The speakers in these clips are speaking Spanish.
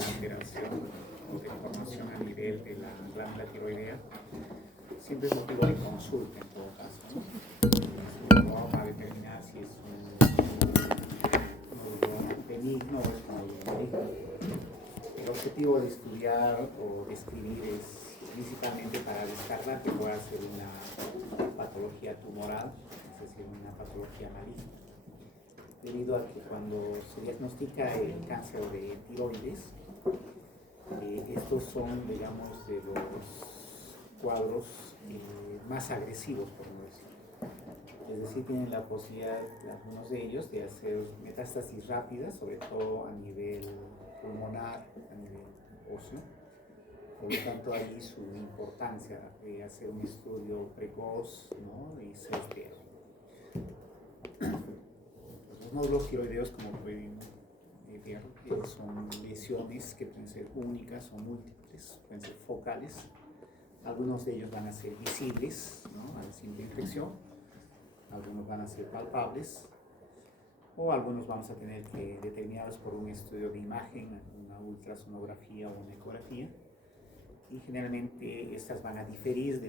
una alteración o deformación a nivel de la glándula tiroidea, siempre es motivo de consulta en todo caso, ¿no? Para determinar si es un nódulo benigno o es un nódulo maligno. El objetivo de estudiar o de escribir es principalmente para descartar que pueda ser una patología tumoral, es decir, una patología maligna, debido a que cuando se diagnostica el cáncer de tiroides, estos son, digamos, de los cuadros más agresivos, por no decirlo. Es decir, tienen la posibilidad, algunos de ellos, de hacer metástasis rápidas, sobre todo a nivel pulmonar, a nivel óseo. Por lo tanto, ahí su importancia de hacer un estudio precoz, ¿no? Y certero. Los nódulos tiroideos, como pueden ver, son lesiones que pueden ser únicas o múltiples, pueden ser focales. Algunos de ellos van a ser visibles, ¿no? A la simple inspección, algunos van a ser palpables, o algunos vamos a tener que determinarlos por un estudio de imagen, una ultrasonografía o una ecografía, y generalmente estas van a diferir de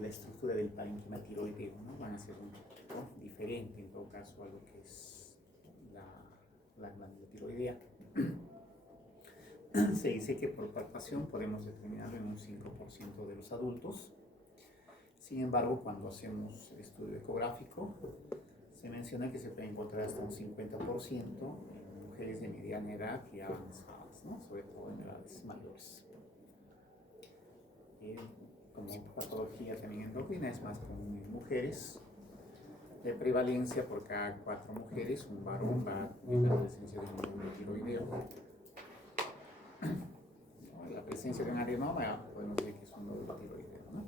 la estructura del parénquima tiroideo, ¿no? Van a ser un poco diferente en todo caso a lo que es la glándula tiroidea. Se dice que por palpación podemos determinarlo en un 5% de los adultos. Sin embargo, cuando hacemos el estudio ecográfico, se menciona que se puede encontrar hasta un 50% en mujeres de mediana edad y avanzadas, ¿no? Sobre todo en edades mayores. Como patología también endocrina es más común en mujeres. De prevalencia, por cada 4 mujeres, un varón va a tener la presencia de un nódulo tiroideo. La presencia de un adenoma, podemos decir que es un nódulo tiroideo, ¿no?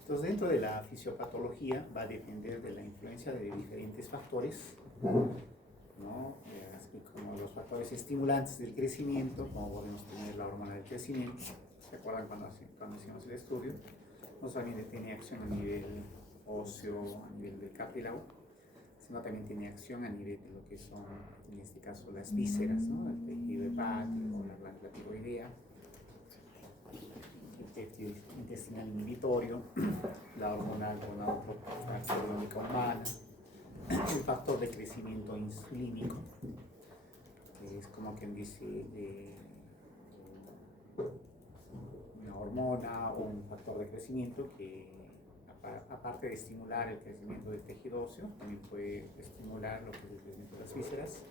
Entonces, dentro de la fisiopatología va a depender de la influencia de diferentes factores, ¿no? Así como los factores estimulantes del crecimiento, como podemos tener la hormona del crecimiento. ¿Se acuerdan cuando hicimos el estudio? No solamente tiene acción a nivel óseo, a nivel del cartílago, sino también tiene acción a nivel de lo que son, en este caso, las vísceras, ¿no? El tejido hepático, la glándula tiroidea, el tejido intestinal inhibitorio, la hormonal gonadotrópica humana, el factor de crecimiento insulínico, que es como quien dice una hormona o un factor de crecimiento que, aparte de estimular el crecimiento del tejido óseo, también puede estimular lo que es el crecimiento de las vísceras.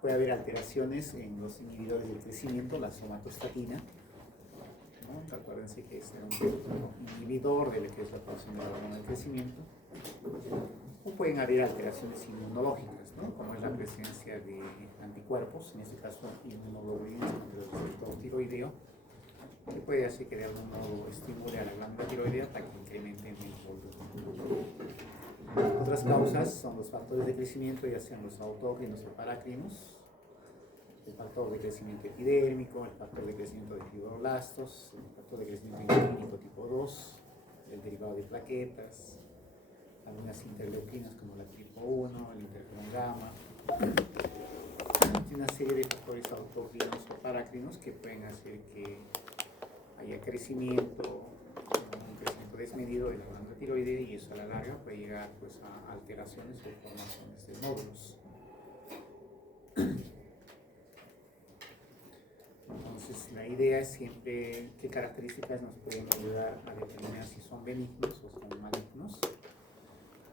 Puede haber alteraciones en los inhibidores del crecimiento, la somatostatina, ¿no? Acuérdense que es un inhibidor de lo que es la producción de la hormona del crecimiento. O pueden haber alteraciones inmunológicas, ¿no? Como es la presencia de anticuerpos, en este caso inmunoglobulinas contra el receptor tiroideo, que puede hacer que de algún modo estimule a la glándula tiroidea para que incrementen el volumen. Otras causas son los factores de crecimiento, ya sean los autócrinos o parácrinos, el factor de crecimiento epidérmico, el factor de crecimiento de fibroblastos, el factor de crecimiento insulínico tipo 2, el derivado de plaquetas, algunas interleuquinas como la tipo 1, el interferón gamma, y una serie de factores autócrinos o parácrinos que pueden hacer que haya crecimiento, un crecimiento desmedido de la glándula tiroidea, y eso a la larga puede llegar pues, a alteraciones o formaciones de nódulos. Entonces, la idea es siempre qué características nos pueden ayudar a determinar si son benignos o son malignos.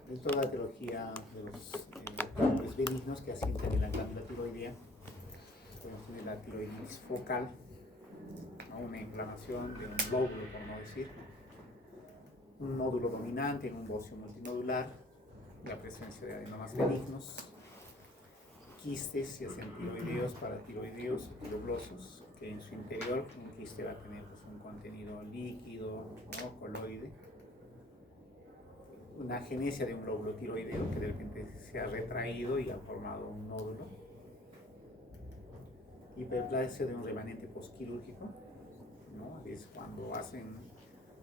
Dentro de la etiología de los tumores benignos que asientan en la glándula tiroidea, podemos tener la tiroiditis focal, ¿no? Una inflamación de un lóbulo, por no decir, un nódulo dominante en un bocio multinodular, la presencia de adenomas benignos, quistes, ya sean tiroideos, paratiroideos o tiroglosos, que en su interior un quiste va a tener pues, un contenido líquido, ¿no? Coloide, una agenesia de un lóbulo tiroideo que de repente se ha retraído y ha formado un nódulo, hiperplasia de un remanente postquirúrgico, ¿no? Es cuando hacen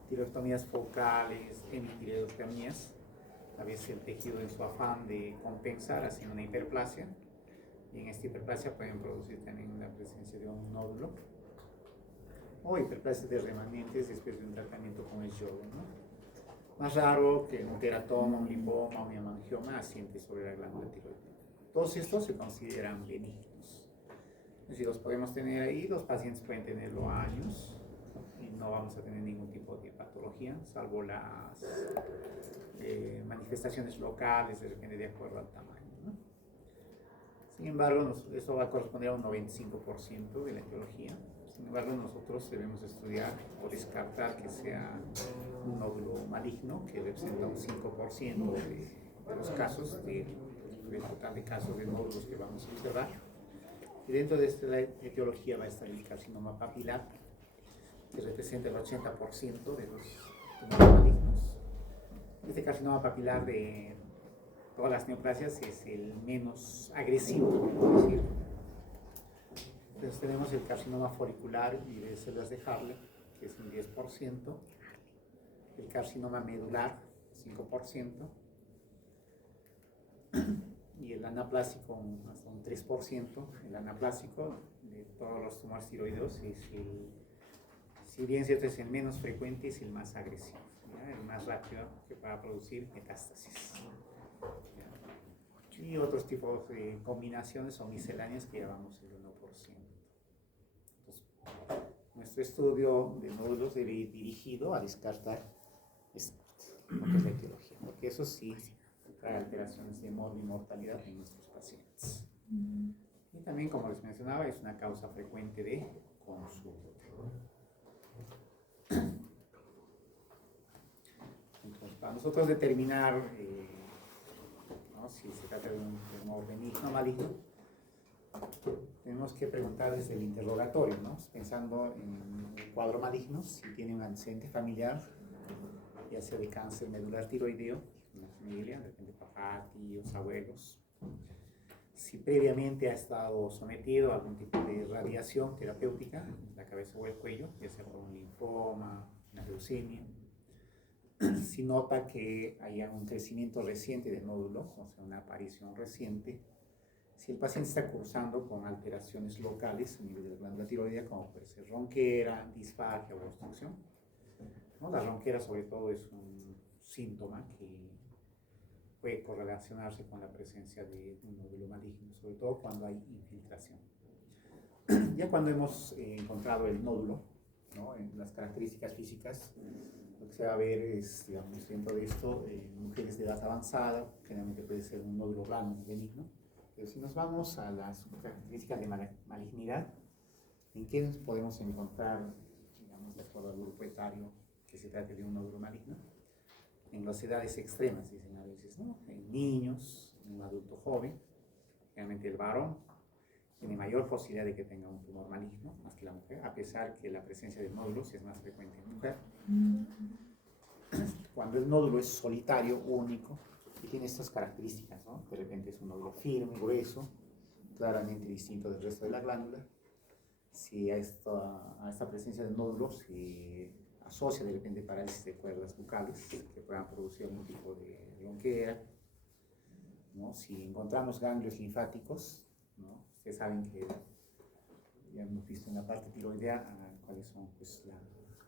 tiroidectomías focales, hemitiroidectomías, a veces el tejido en su afán de compensar hace una hiperplasia Y en esta hiperplasia pueden producir también la presencia de un nódulo o hiperplasia de remanentes después de un tratamiento con el yodo, ¿no? Más raro que un teratoma, un linfoma, un hemangioma asiente sobre la glándula tiroidea. Todos estos se consideran benignos. Es decir, los podemos tener ahí, los pacientes pueden tenerlo años y no vamos a tener ningún tipo de patología, salvo las manifestaciones locales, de repente de acuerdo al tamaño, ¿no? Sin embargo, eso va a corresponder a un 95% de la etiología. Sin embargo, nosotros debemos estudiar o descartar que sea un nódulo maligno, que representa un 5% de los casos, del total de casos de nódulos que vamos a observar. Y dentro de esta etiología va a estar el carcinoma papilar, que representa el 80% de los tumores malignos. Este carcinoma papilar de todas las neoplasias es el menos agresivo, por decir. Entonces tenemos el carcinoma folicular y de células de Harle, que es un 10%, el carcinoma medular, 5%, y el anaplásico hasta un 3%. El anaplásico de todos los tumores tiroideos es si bien cierto es el menos frecuente, es el más agresivo, ¿ya? El más rápido que va a producir metástasis, ¿ya? Y otros tipos de combinaciones o misceláneas que llevamos el 1%. Entonces, nuestro estudio de nódulos debe ir dirigido a descartar esta parte, lo que es la etiología, porque eso sí trae alteraciones de mortalidad en nuestros pacientes. Y también, como les mencionaba, es una causa frecuente de consulta. Entonces, para nosotros determinar ¿no? si se trata de un tumor benigno o maligno, tenemos que preguntar desde el interrogatorio, ¿no? Pensando en el cuadro maligno, si tiene un antecedente familiar, ya sea de cáncer medular tiroideo, en la familia, de repente papá, tíos, abuelos. Si previamente ha estado sometido a algún tipo de radiación terapéutica en la cabeza o el cuello, ya sea por un linfoma, una leucemia. Si nota que haya un crecimiento reciente del nódulo, o sea, una aparición reciente. Si el paciente está cursando con alteraciones locales a nivel de la glándula tiroidea, como puede ser ronquera, disfagia o obstrucción, ¿no? La ronquera, sobre todo, es un síntoma que puede correlacionarse con la presencia de un nódulo maligno, sobre todo cuando hay infiltración. Ya cuando hemos encontrado el nódulo, ¿no? En las características físicas, lo que se va a ver es, digamos, dentro de esto, en mujeres de edad avanzada, generalmente puede ser un nódulo blando benigno. Pero si nos vamos a las características de malignidad, ¿en qué podemos encontrar, digamos, de acuerdo al grupo etario, que se trate de un nódulo maligno? En las edades extremas, dicen a veces, ¿no? En niños, en un adulto joven, realmente el varón tiene mayor posibilidad de que tenga un tumor maligno más que la mujer, a pesar que la presencia de nódulos es más frecuente en mujer. Cuando el nódulo es solitario, único, y tiene estas características, ¿no? De repente es un nódulo firme, grueso, claramente distinto del resto de la glándula. Si a esta presencia de nódulos se asocia de repente parálisis de cuerdas bucales que puedan producir algún tipo de ronquera, ¿no? Si encontramos ganglios linfáticos, ¿no? Ustedes saben que ya hemos visto en la parte tiroidea cuáles son pues,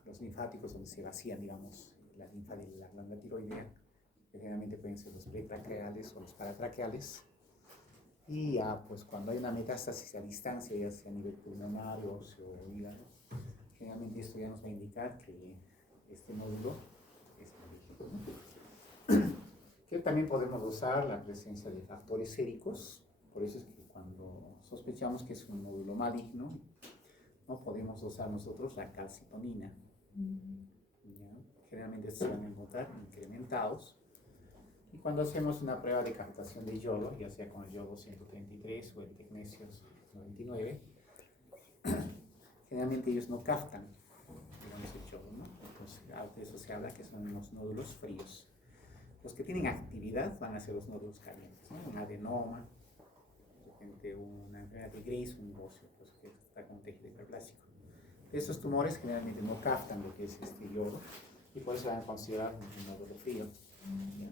los linfáticos donde se vacían, digamos, la linfa de la glándula tiroidea, que generalmente pueden ser los pretraqueales o los paratraqueales. Y ya, pues cuando hay una metástasis a distancia, ya sea a nivel pulmonar, óseo o hígado, generalmente esto ya nos va a indicar que este nódulo es maligno. Que también podemos usar la presencia de factores séricos, por eso es que cuando sospechamos que es un nódulo maligno, no podemos usar nosotros la calcitonina. Generalmente se van a encontrar incrementados. Y cuando hacemos una prueba de captación de yodo, ya sea con el yodo 133 o el tecnesio 99, generalmente ellos no captan, digamos, el yodo, ¿no? Entonces, de eso se habla que son los nódulos fríos. Los que tienen actividad van a ser los nódulos calientes, ¿no? Un adenoma, de repente una enfermedad de Graves, un óseo, pues, que está con tejido hiperplásico. Estos tumores generalmente no captan lo que es este yodo y por eso van a considerar un nódulo frío. ¿Ya?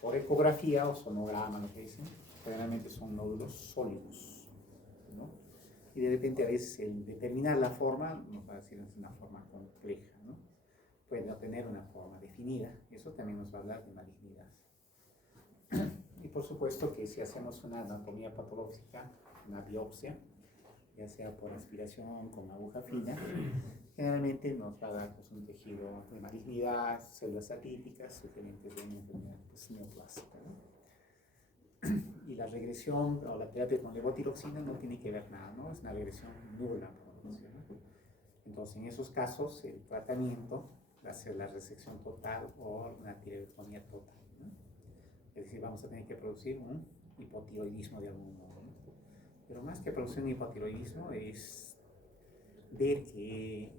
Por ecografía o sonograma, lo que dicen, Generalmente son nódulos sólidos, ¿no? Y de repente a veces el determinar la forma nos va a decir es una forma compleja, ¿no? Puede no tener una forma definida, eso también nos va a hablar de malignidad. Y por supuesto que si hacemos una anatomía patológica, una biopsia, ya sea por aspiración con aguja fina, generalmente nos va a dar pues, un tejido de malignidad, células atípicas, sugerentes de una enfermedad pues, neoplásica, ¿no? Y la regresión o la terapia con levotiroxina no tiene que ver nada, ¿no? Es una regresión nula, ¿no? Entonces, en esos casos, el tratamiento va a ser la resección total o una tiroidectomía total, ¿no? Es decir, vamos a tener que producir un hipotiroidismo de algún modo, ¿no? Pero más que producir un hipotiroidismo es ver que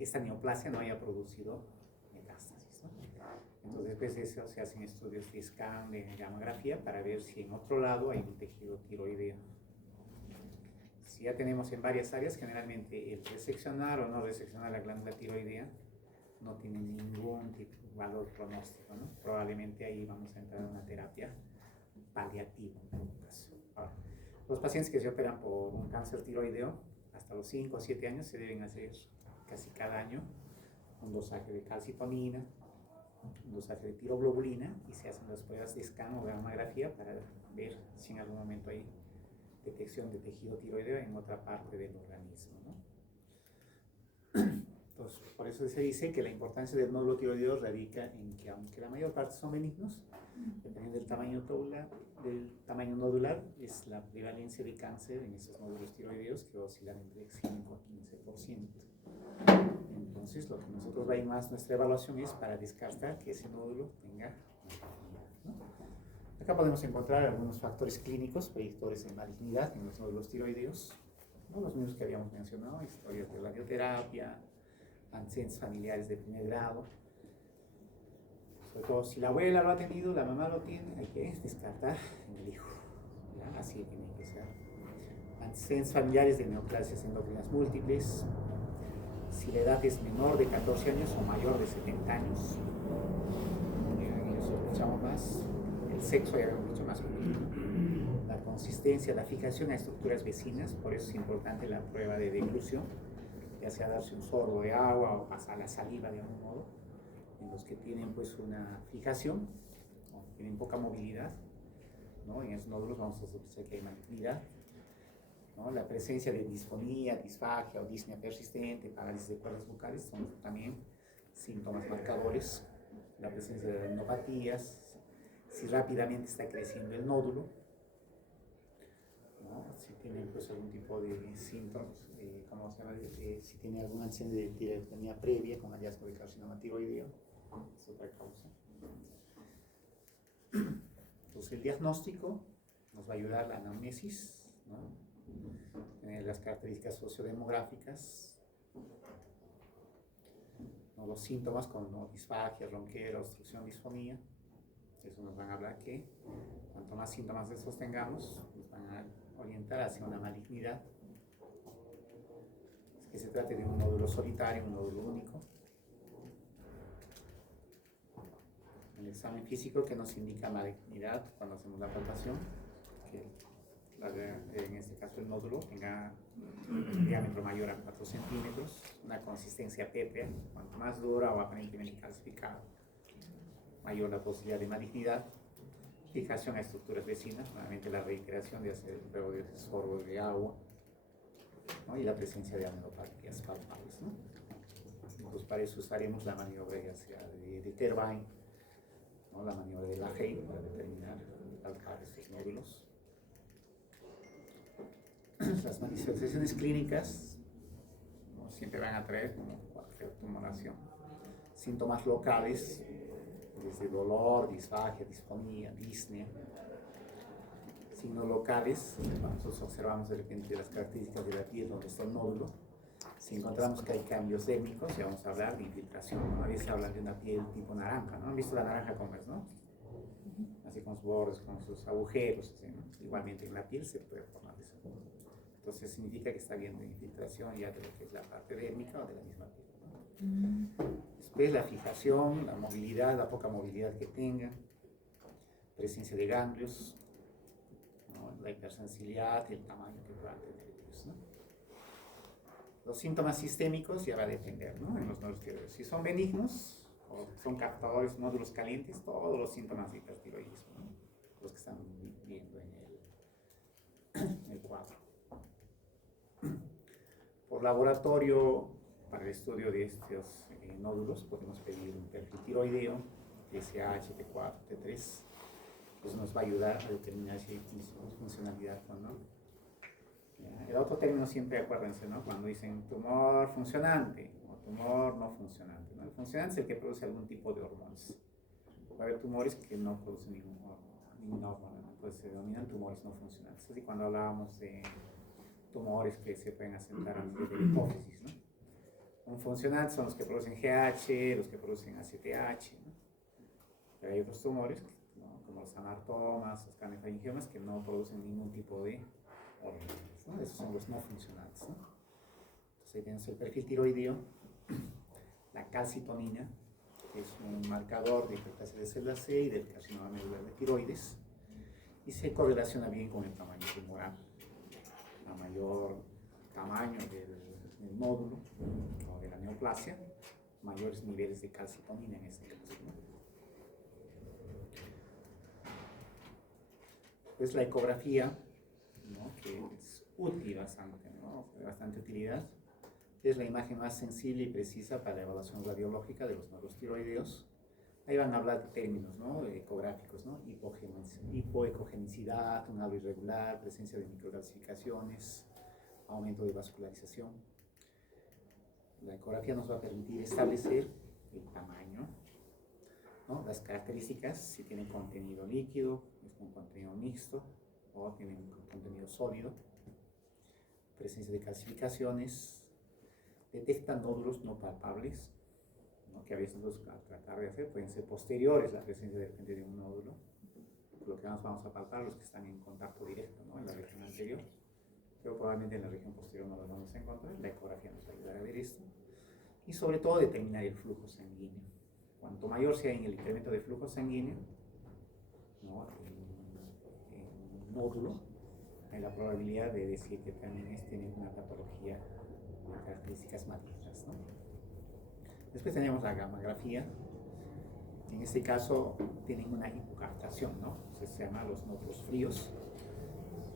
esta neoplasia no haya producido metástasis, ¿no? Entonces, después de eso se hacen estudios de scan, de gamografía, para ver si en otro lado hay un tejido tiroideo. Si ya tenemos en varias áreas, generalmente el reseccionar o no reseccionar la glándula tiroidea no tiene ningún tipo de valor pronóstico, ¿no? Probablemente ahí vamos a entrar en una terapia paliativa en todo caso. Ahora, los pacientes que se operan por un cáncer tiroideo, hasta los 5 o 7 años se deben hacer casi cada año un dosaje de calcitonina, un dosaje de tiroglobulina, y se hacen las pruebas de scan o gamografía para ver si en algún momento hay detección de tejido tiroideo en otra parte del organismo, ¿no? Entonces, por eso se dice que la importancia del nódulo tiroideo radica en que, aunque la mayor parte son benignos, dependiendo del tamaño nodular, es la prevalencia de cáncer en esos nódulos tiroideos que oscilan entre 5 a 15%. Entonces, lo que nosotros va a ir más nuestra evaluación es para descartar que ese nódulo tenga malignidad, ¿no? Acá podemos encontrar algunos factores clínicos predictores de malignidad en los nódulos tiroideos, ¿no? Los mismos que habíamos mencionado: historias de radioterapia, antecedentes familiares de primer grado. Sobre todo, si la abuela lo ha tenido, la mamá lo tiene, hay que descartar en el hijo, ¿ya? Así tiene que ser. Antecedentes familiares de neoplasias endocrinas múltiples. Si la edad es menor de 14 años o mayor de 70 años, eso escuchamos más. El sexo, ya habíamos dicho, más femenino. La consistencia, la fijación a estructuras vecinas, por eso es importante la prueba de deglución, ya sea darse un sorbo de agua o pasar la saliva de algún modo. En los que tienen pues una fijación, o tienen poca movilidad, ¿no? En esos nódulos vamos a sospechar que hay malignidad, ¿no? La presencia de disfonía, disfagia o disnea persistente, parálisis de cuerdas vocales son también síntomas marcadores. La presencia de adenopatías, si rápidamente está creciendo el nódulo, ¿no? Si tienen pues algún tipo de síntomas, ¿cómo se llama? Si tiene algún antecedente de tiroidectomía previa con hallazgo de carcinoma tiroideo, es otra causa. Entonces, el diagnóstico nos va a ayudar la anamnesis, ¿no? Tener las características sociodemográficas, ¿no? Los síntomas como disfagia, ronquera, obstrucción, disfonía. Eso nos van a hablar que cuanto más síntomas de esos tengamos, nos van a orientar hacia una malignidad. Es que se trate de un nódulo solitario, un nódulo único. El examen físico que nos indica malignidad cuando hacemos la palpación, que en este caso el nódulo tenga un diámetro mayor a 4 centímetros, una consistencia pétrea, cuanto más dura o aparentemente calcificada, mayor la posibilidad de malignidad. Fijación a estructuras vecinas, nuevamente la reiteración de hacer luego de sorbo de agua, ¿no? Y la presencia de adenopatías palpables, ¿no? Entonces, para eso usaremos la maniobra ya sea de Tervain, ¿no? La maniobra de Lahey para determinar, palpar estos nódulos. Las manifestaciones clínicas, ¿no? Siempre van a traer, como cualquier tumoración, síntomas locales, desde dolor, disfagia, disfonía, disnea. Signos locales, nosotros observamos de repente las características de la piel donde está el nódulo. Si encontramos que hay cambios étnicos, ya vamos a hablar de infiltración, ¿no? A veces hablan de una piel tipo naranja, ¿no? ¿Han visto la naranja cómo es, no? Así con sus bordes, con sus agujeros, así, ¿no? Igualmente en la piel se puede formar de ese modo. Entonces significa que está habiendo infiltración ya de lo que es la parte dérmica o de la misma piel, ¿no? Después la fijación, la movilidad, la poca movilidad que tenga, presencia de ganglios, la hipersensibilidad, el tamaño que puedan tener ellos, ¿no? Los síntomas sistémicos ya va a depender, ¿no? En los nódulos tiroides. Si son benignos o son captadores nódulos calientes, todos los síntomas de hipertiroidismo, ¿no? Los que están viendo en el cuadro. Por laboratorio, para el estudio de estos nódulos, podemos pedir un perfil tiroideo, TSH, T4, T3, pues nos va a ayudar a determinar si hay funcionalidad o no. El otro término siempre acuérdense, ¿no? Cuando dicen tumor funcionante o tumor no funcionante, ¿no? El funcionante es el que produce algún tipo de hormonas. Va a haber tumores que no producen ninguna hormona, ¿no? Entonces se denominan tumores no funcionantes. Así cuando hablábamos de tumores que se pueden asentar a nivel de hipófisis, ¿no? Un funcionante son los que producen GH, los que producen ACTH, ¿no? Pero hay otros tumores, ¿no? Como los amartomas, los craniofaringiomas, que no producen ningún tipo de hormonas, ¿no? Esos son los no funcionantes, ¿no? Entonces ahí tenemos el perfil tiroideo, la calcitonina, que es un marcador de hiperplasia de células C y del carcinoma medular de tiroides, y se correlaciona bien con el tamaño tumoral. A mayor tamaño del nódulo o de la neoplasia, mayores niveles de calcitonina en este caso, ¿no? Pues la ecografía, ¿no? Que es útil bastante, ¿no? De bastante utilidad, es la imagen más sensible y precisa para la evaluación radiológica de los nódulos tiroideos. Ahí van a hablar de términos, ¿no? Ecográficos, ¿no? Hipoecogenicidad, un halo irregular, presencia de microcalcificaciones, aumento de vascularización. La ecografía nos va a permitir establecer el tamaño, ¿no? Las características, si tienen contenido líquido, es un contenido mixto o tienen un contenido sólido, presencia de calcificaciones, detectan nódulos no palpables, ¿no? Que a veces al tratar de hacer pueden ser posteriores a la presencia de repente de un nódulo. Lo que más vamos a palpar los que están en contacto directo, ¿no? En la región anterior, pero probablemente en la región posterior no lo vamos a encontrar. La ecografía nos va a ayudar a ver esto y sobre todo determinar el flujo sanguíneo. Cuanto mayor sea en el incremento de flujo sanguíneo, ¿no? En nódulo, hay la probabilidad de decir que también tienen una patología de características malignas, ¿no? Después tenemos la gammagrafía. En este caso tienen una hipocaptación, ¿no? Se llama los nódulos fríos,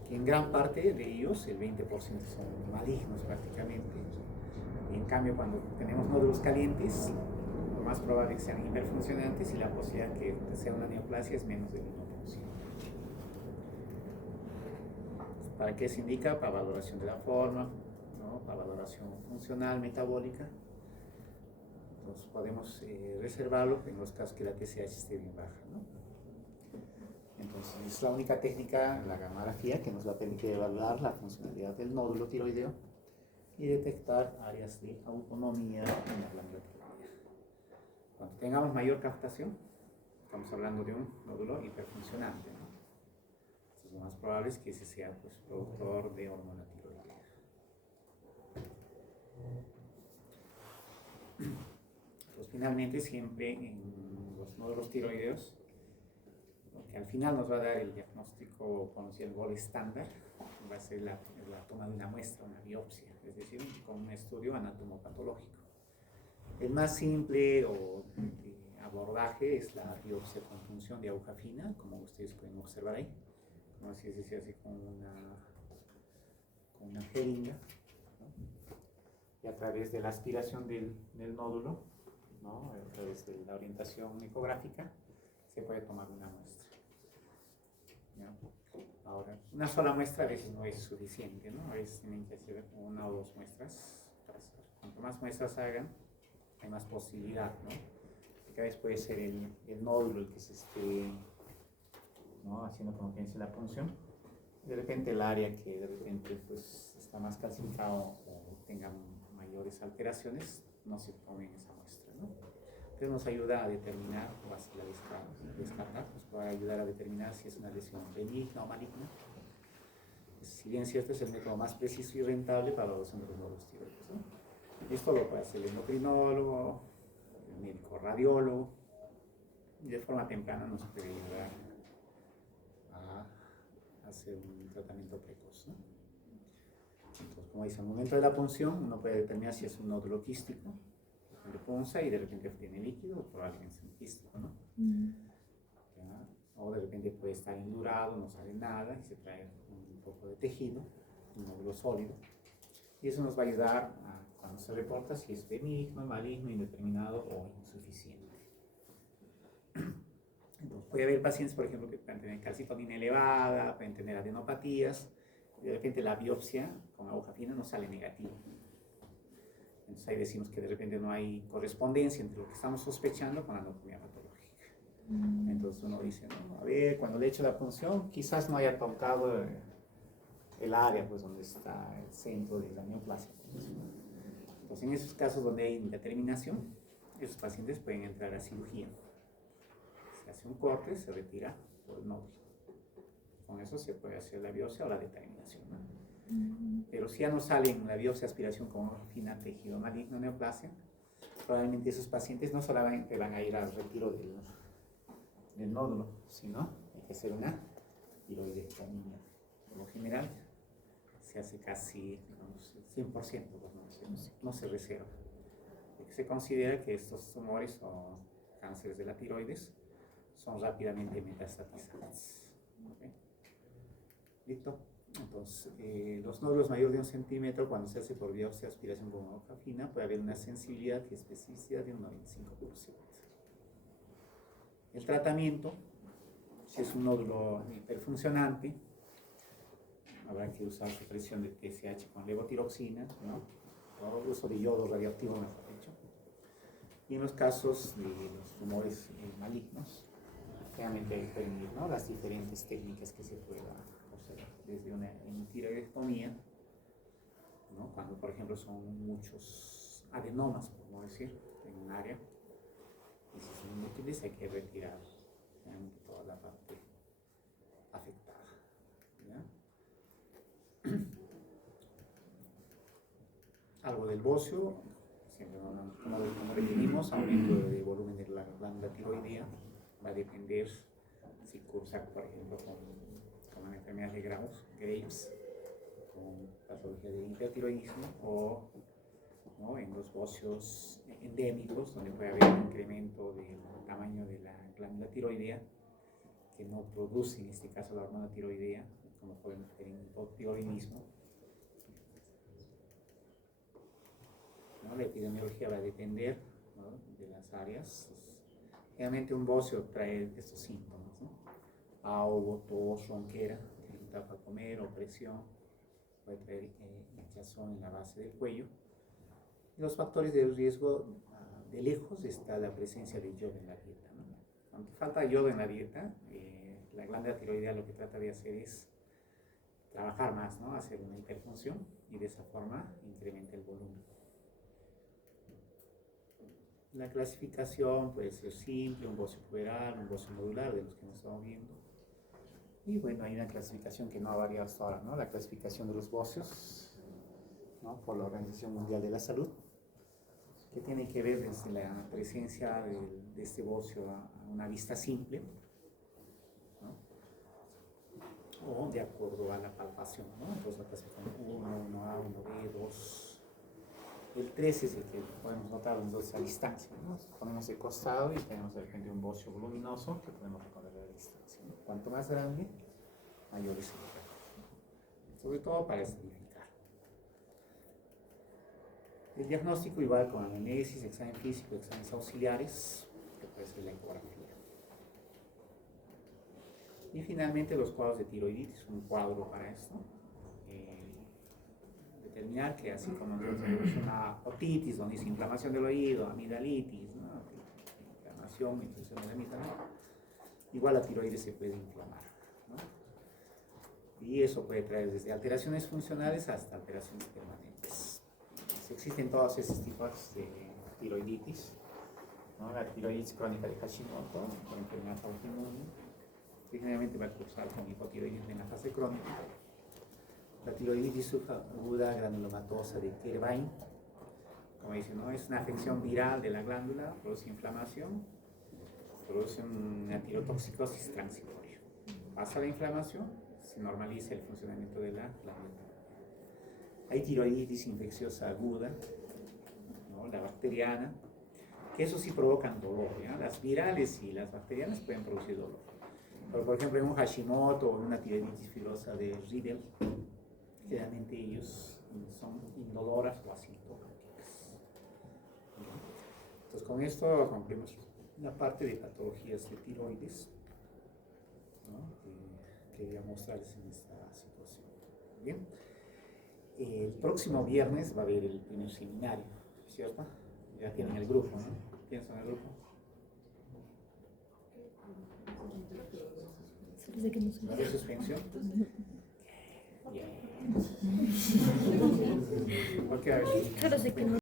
que en gran parte de ellos, el 20% son malignos prácticamente. Y en cambio, cuando tenemos nódulos calientes, lo más probable es que sean hiperfuncionantes y la posibilidad de que sea una neoplasia es menos del 1%. ¿Para qué se indica? Para valoración de la forma, ¿no? Para valoración funcional, metabólica. Entonces podemos reservarlo en los casos que la TSH esté bien baja, ¿no? Entonces es la única técnica, la gammagrafía, que nos va a permitir evaluar la funcionalidad del nódulo tiroideo y detectar áreas de autonomía en la glándula tiroidea. Cuando tengamos mayor captación, estamos hablando de un nódulo hiperfuncionante, ¿no? Entonces lo más probable es que ese sea, pues, productor de hormona tiroidea. Pues finalmente siempre en los nódulos tiroideos, lo que al final nos va a dar el diagnóstico conocido, el gold estándar, va a ser la toma de una muestra, una biopsia, es decir, con un estudio anatomopatológico. El más simple o de abordaje es la biopsia con punción de aguja fina, como ustedes pueden observar ahí, como si se hace con una jeringa, ¿no? Y a través de la aspiración del nódulo, ¿no? A través de la orientación ecográfica, se puede tomar una muestra, ¿ya? Ahora, una sola muestra a veces no es suficiente, ¿no? A veces tienen que hacer una o dos muestras. Cuanto más muestras hagan, hay más posibilidad, ¿no? Porque a veces puede ser el nódulo el que se esté, ¿no? Haciendo como que dice la punción. De repente el área que de repente pues, está más calcificado o tenga mayores alteraciones, no se tome en esa muestra, ¿no? Entonces nos ayuda a determinar, o así la descartar, nos puede ayudar a determinar si es una lesión benigna o maligna. Si bien cierto, es el método más preciso y rentable para la evaluación de los nódulos tiroides, ¿no? Esto lo puede hacer el endocrinólogo, el médico radiólogo, y de forma temprana nos puede ayudar a hacer un tratamiento precoz, ¿no? Entonces, como dice, al momento de la punción uno puede determinar si es un nódulo quístico, de punza y de repente tiene líquido, probablemente es un quístico, ¿no? ¿Ya? O de repente puede estar indurado, no sale nada y se trae un poco de tejido, un nódulo sólido. Y eso nos va a ayudar a, cuando se reporta si es benigno, maligno, indeterminado o insuficiente. Entonces, puede haber pacientes, por ejemplo, que pueden tener calcitonina elevada, pueden tener adenopatías, y de repente la biopsia con aguja fina no sale negativa. Entonces ahí decimos que de repente no hay correspondencia entre lo que estamos sospechando con la anatomía patológica. Entonces uno dice, no, a ver, cuando le he hecho la punción, quizás no haya tocado el área pues, donde está el centro de la neoplasia. Entonces en esos casos donde hay indeterminación, esos pacientes pueden entrar a cirugía. Se hace un corte, se retira todo el nódulo. Con eso se puede hacer la biopsia o la determinación, ¿no? Pero si ya no sale en la biopsia aspiración con aguja fina, tejido maligno, neoplasia, probablemente esos pacientes no solamente van a ir al retiro del nódulo, sino hay que hacer una tiroidectomía. Por lo general se hace casi, digamos, 100%, pues no se reserva. Porque se considera que estos tumores o cánceres de la tiroides son rápidamente metastatizantes. ¿Okay? ¿Listo? Entonces, los nódulos mayores de 1 centímetro, cuando se hace por biopsia aspiración con aguja fina, puede haber una sensibilidad y especificidad de un 95%. El tratamiento, si es un nódulo hiperfuncionante, habrá que usar supresión de TSH con levotiroxina, ¿no? O uso de yodo radioactivo, mejor dicho. Y en los casos de los tumores malignos, realmente hay que definir, ¿no?, las diferentes técnicas que se puedan hacer, desde una tiroidectomía, ¿no?, cuando por ejemplo son muchos adenomas, por no decir, en un área, y si son múltiples hay que retirar toda la parte afectada, ¿ya? Algo del bocio, siempre como requerimos, aumento de volumen de la glándula tiroidea, va a depender si cursa, por ejemplo, con una enfermedad de Graves, con patología de hipertiroidismo, o ¿no?, en los bocios endémicos, donde puede haber un incremento del tamaño de la glándula tiroidea, que no produce, en este caso, la hormona tiroidea, como podemos ver en hipotiroidismo. ¿No? La epidemiología va a depender, ¿no?, de las áreas. Generalmente un bocio trae estos síntomas, ¿no? Ahogo, tos, ronquera, dificultad para comer, opresión, puede traer hinchazón en la base del cuello. Y los factores de riesgo, de lejos, está la presencia de yodo en la dieta, ¿no? Cuando falta yodo en la dieta, la glándula tiroidea lo que trata de hacer es trabajar más, ¿no?, hacer una hiperfunción, y de esa forma incrementa el volumen. La clasificación puede ser simple, un bocio puberal, un bocio nodular, de los que nos estamos viendo. Y bueno, hay una clasificación que no ha variado hasta ahora, ¿no?, la clasificación de los bocios, ¿no?, por la Organización Mundial de la Salud, que tiene que ver desde la presencia de este bocio a una vista simple, ¿no?, o de acuerdo a la palpación, ¿no? Entonces la clasificación 1, 1A, 1B, 2. El 3 es el que podemos notar nosotros a distancia, ¿no? Ponemos de costado y tenemos de repente un bocio voluminoso que podemos reconocer a distancia, ¿no? Cuanto más grande, mayor es el error, sobre todo para estadificar. El diagnóstico igual con anamnesis, examen físico, exámenes auxiliares, que puede ser la ecografía. Y finalmente los cuadros de tiroiditis, un cuadro para esto. Determinar que así como nosotros tenemos una otitis, donde es inflamación del oído, amigdalitis, ¿no?, inflamación, infección de la amígdala, igual la tiroides se puede inflamar, ¿no? Y eso puede traer desde alteraciones funcionales hasta alteraciones permanentes. Existen todos esos tipos de tiroiditis, ¿no? La tiroiditis crónica de Hashimoto, la enfermedad autoinmune, que generalmente va a cursar con hipotiroidismo en la fase crónica. La tiroiditis subaguda granulomatosa de Kirchberg, como dicen, ¿no?, es una afección viral de la glándula, produce inflamación, produce una tirotoxicosis transitoria. Pasa la inflamación, se normaliza el funcionamiento de la glándula. Hay tiroiditis infecciosa aguda, ¿no? La bacteriana, que eso sí provocan dolor, ¿ya? Las virales y las bacterianas pueden producir dolor. Pero, por ejemplo, en un Hashimoto o en una tiroiditis fibrosa de Riedel, generalmente ellos son indoloras o asintomáticas. Entonces, con esto concluimos la parte de patologías de tiroides, ¿no? Que quería mostrarles en esta situación. Bien. El próximo viernes va a haber el primer seminario, ¿cierto? Ya tienen el grupo, ¿no? ¿Quiénes son el grupo? ¿La de suspensión? Bien. Ok, a ver.